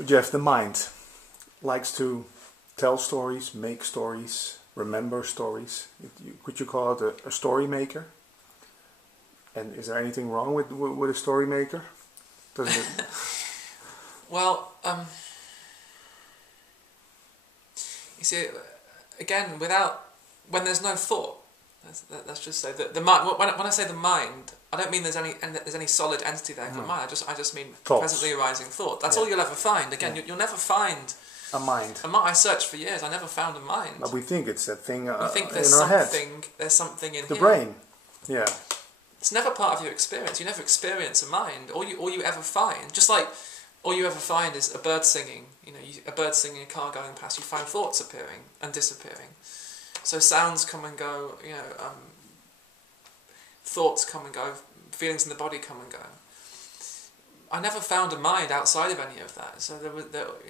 So Jeff, the mind likes to tell stories, make stories, remember stories. Could you call it a story maker? And is there anything wrong with a story maker? Doesn't it? Well, you see, again, when there's no thought, let's just say that the mind. When I say the mind, I don't mean there's any solid entity there called mind. I just mean Thoughts. presently arising thought. That's all you'll ever find. Again, you'll never find a mind. I searched for years. I never found a mind. But we think it's that thing we think there's in our head. There's something in the here. brain. Yeah. It's never part of your experience. You never experience a mind. All you ever find, just like all you ever find is a bird singing. You know, a bird singing, a car going past. You find thoughts appearing and disappearing. So sounds come and go. You know, thoughts come and go. Feelings in the body come and go. I never found a mind outside of any of that. So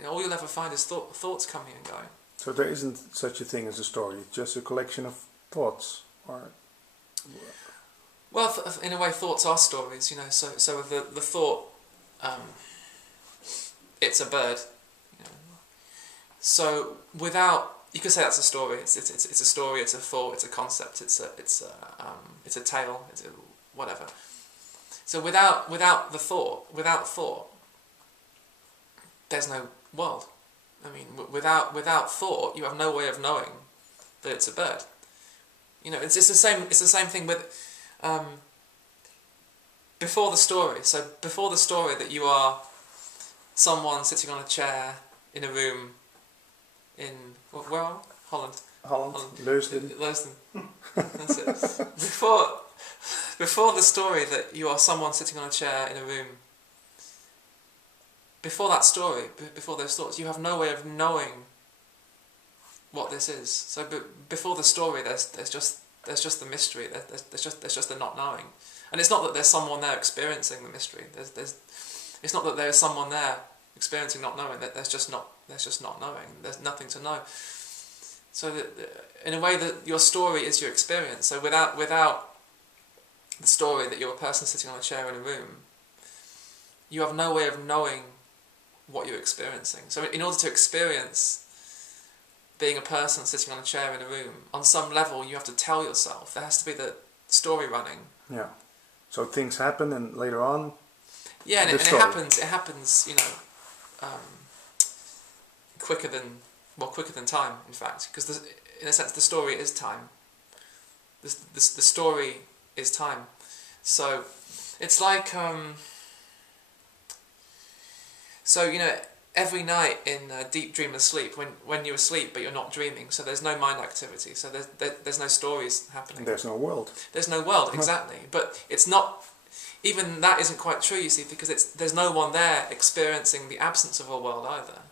all you'll ever find is thoughts coming and going. So there isn't such a thing as a story. It's just a collection of thoughts, or. Well, in a way, thoughts are stories, you know. So the thought, it's a bird. You know. So you could say that's a story. It's a story. It's a thought. It's a concept. It's a tale. It's whatever. So without thought, there's no world. I mean, without thought, you have no way of knowing that it's a bird. You know, it's the same. It's the same thing with. Before the story, so before the story that you are someone sitting on a chair in a room in, where are we? Holland. Leusden. That's it. Before the story that you are someone sitting on a chair in a room, before that story, before those thoughts, you have no way of knowing what this is. So before the story, there's just the mystery. There's just the not knowing, and it's not that there's someone there experiencing the mystery. It's not that there is someone there experiencing not knowing. That there's just not knowing. There's nothing to know. So in a way, that your story is your experience. So without the story that you're a person sitting on a chair in a room, you have no way of knowing what you're experiencing. So in order to experience being a person sitting on a chair in a room, on some level you have to tell yourself. There has to be the story running. Yeah. So things happen, and later on. Yeah, and it happens. You know, quicker than time. In fact, because in a sense the story is time. The story is time. So it's like So you know. Every night in deep dreamless sleep, when you're asleep but you're not dreaming, so there's no mind activity, so there's no stories happening. There's no world. There's no world, exactly. But it's not, even that isn't quite true, you see, because there's no one there experiencing the absence of a world either.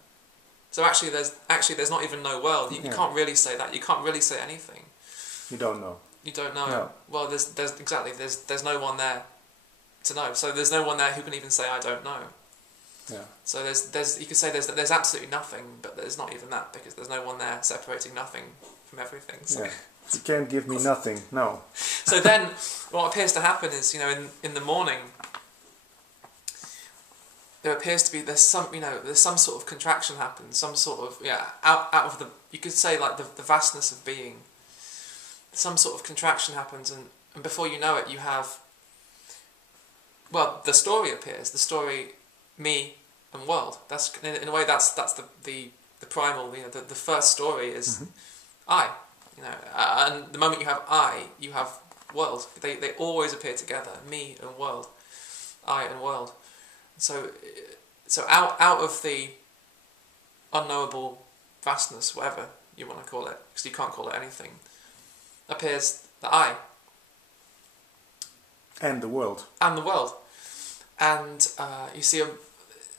So actually there's not even no world. You can't really say that. You can't really say anything. You don't know. You don't know. No. Well, there's no one there to know. So there's no one there who can even say I don't know. Yeah. So you could say there's absolutely nothing, but there's not even that, because there's no one there separating nothing from everything. So. Yeah. You can't give me nothing. No. So then, what appears to happen is, you know, in the morning, there appears to be there's some sort of contraction happens, some sort of out of the, you could say, like the vastness of being. Some sort of contraction happens, and before you know it, you have. Well, the story appears. The story. Me and world. That's in a way that's the primal. You know, the first story is I. You know, and the moment you have I, you have world. They always appear together. Me and world, I and world. So out of the unknowable vastness, whatever you want to call it, because you can't call it anything, appears the I. And the world. And the world. And you see,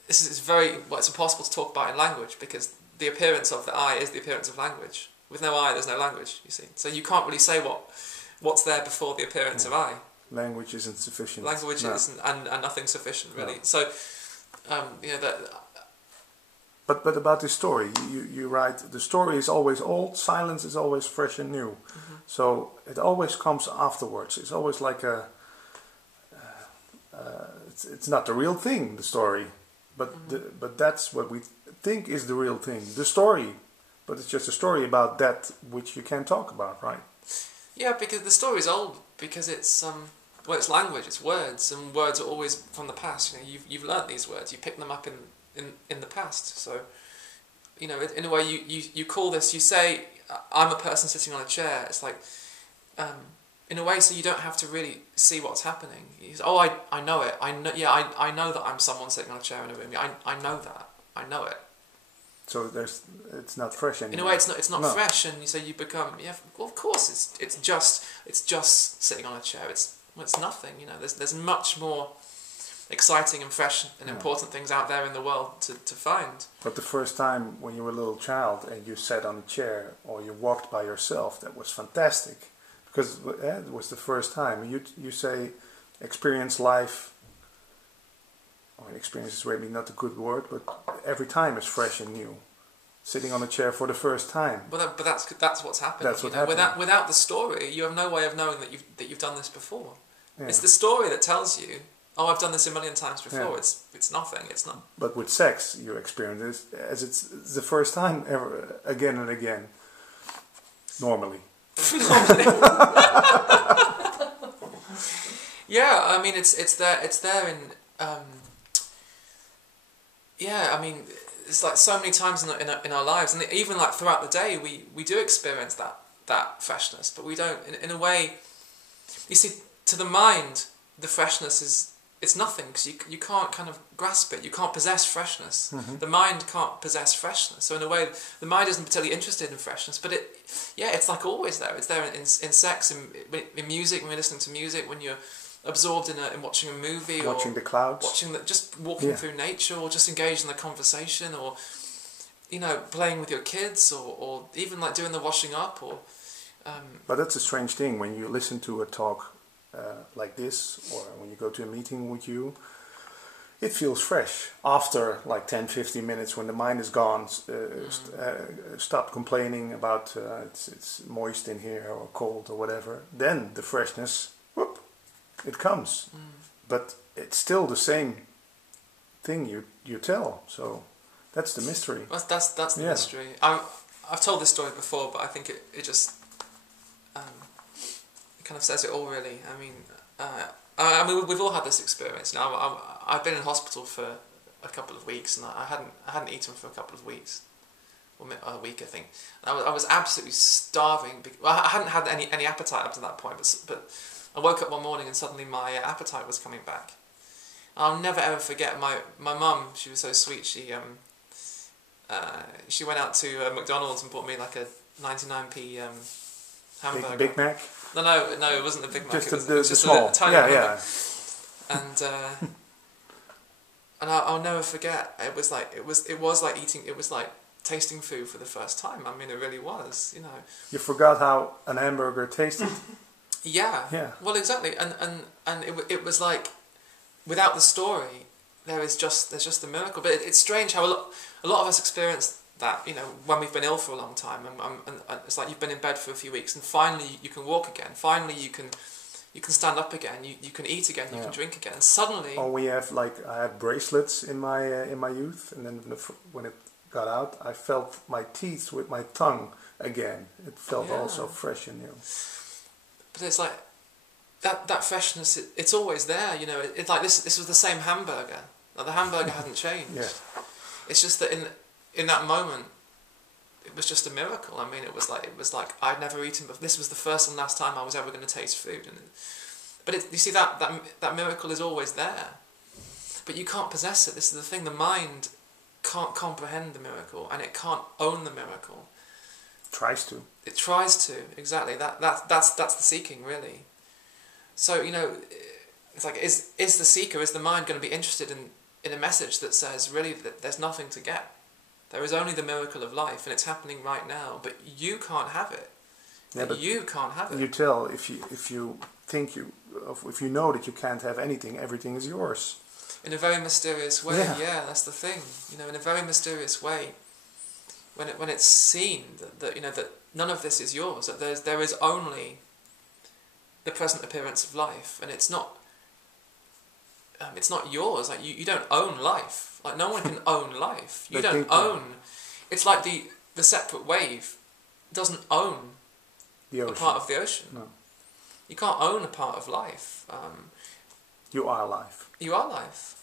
it's impossible to talk about in language, because the appearance of the I is the appearance of language. With no I, there's no language, you see. So you can't really say what's there before the appearance of I. Language isn't sufficient. Language isn't, and nothing's sufficient, really. No. So, you know, that... But about the story, you write, the story is always old, silence is always fresh and new. So it always comes afterwards. It's always like it's not the real thing, the story. But but that's what we think is the real thing, the story. But it's just a story about that which you can't talk about, right? Yeah, because the story's old, because it's well, it's language, it's words, and words are always from the past. You know, you've learnt these words, you pick them up in the past. So, you know, in a way, you call this, you say, I'm a person sitting on a chair. It's like, in a way, so you don't have to really see what's happening. You say, oh, I know it. I know. Yeah, I know that I'm someone sitting on a chair in a room. I know that. I know it. So it's not fresh anymore. In a way, it's not fresh, and so you become, yeah. Well, of course, it's just sitting on a chair. It's nothing. You know, there's much more exciting and fresh and important things out there in the world to find. But the first time when you were a little child and you sat on a chair or you walked by yourself, that was fantastic, because it was the first time. You say experience life. Or experience is maybe not a good word, but every time is fresh and new. Sitting on a chair for the first time. But that's what's happening. That's what's happening. Without the story, you have no way of knowing that you've done this before. Yeah. It's the story that tells you, oh, I've done this a million times before. Yeah. It's nothing. It's not. But with sex, you experience it as it's the first time ever, again and again. Normally. Normally. Yeah, I mean it's there in. Yeah, I mean, it's like so many times in our lives, and even like throughout the day, we do experience that freshness, but we don't. In a way, you see, to the mind, the freshness it's nothing, because you can't kind of grasp it. You can't possess freshness. Mm-hmm. The mind can't possess freshness. So in a way, the mind isn't particularly interested in freshness, but it's like always there. It's there in sex, in music, when you're listening to music, when you're absorbed in watching a movie, watching or the clouds, just walking through nature, or just engaged in the conversation, or you know, playing with your kids, or even like doing the washing up, or. But that's a strange thing when you listen to a talk like this, or when you go to a meeting with you. It feels fresh after like 10-15 minutes, when the mind is gone. Stop complaining about it's moist in here or cold or whatever. Then the freshness. Whoop, it comes, but it's still the same thing you tell. So that's the mystery. Well, that's the mystery. I've told this story before, but I think it just it kind of says it all, really. I mean, we've all had this experience. Now, I've been in hospital for a couple of weeks, and I hadn't eaten for a couple of weeks, or a week, I think. I was absolutely starving. Well, I hadn't had any appetite up to that point, but I woke up one morning and suddenly my appetite was coming back. I'll never ever forget my mum. She was so sweet. She went out to McDonald's and bought me like a 99p hamburger. Big Mac? No, it wasn't the Big Mac. Just it was the small. tiny Yeah. And I'll never forget. It was like eating. It was like tasting food for the first time. I mean, it really was. You know. You forgot how an hamburger tasted. Yeah. Well, exactly. And it was like, without the story, there's just the miracle. But it's strange how a lot of us experience that, you know, when we've been ill for a long time, and it's like you've been in bed for a few weeks, and finally you can walk again. Finally you can stand up again. You can eat again. You can drink again. And suddenly. Or we have I had bracelets in my youth, and then when it got out, I felt my teeth with my tongue again. It felt also fresh and new. But it's like that freshness. It's always there. You know. It's like this was the same hamburger. Like, the hamburger hadn't changed. Yeah. It's just that in that moment, it was just a miracle. I mean, it was like I'd never eaten before. This was the first and last time I was ever going to taste food. But you see, that miracle is always there. But you can't possess it. This is the thing. The mind can't comprehend the miracle, and it can't own the miracle. Tries to. It tries to, exactly. That's the seeking, really. So, you know, it's like, is the seeker, is the mind going to be interested in a message that says, really, that there's nothing to get? There is only the miracle of life, and it's happening right now, but you can't have it. Yeah, but you can't have it. You tell, if you think if you know that you can't have anything, everything is yours. In a very mysterious way, yeah, that's the thing. You know, in a very mysterious way, when it's seen that you know that none of this is yours, that there is only the present appearance of life, and it's not. it's not yours. Like you don't own life. Like no one can own life. You But don't own. It's like the separate wave doesn't own the a ocean. part of the ocean. No. You can't own a part of life. You are life. You are life.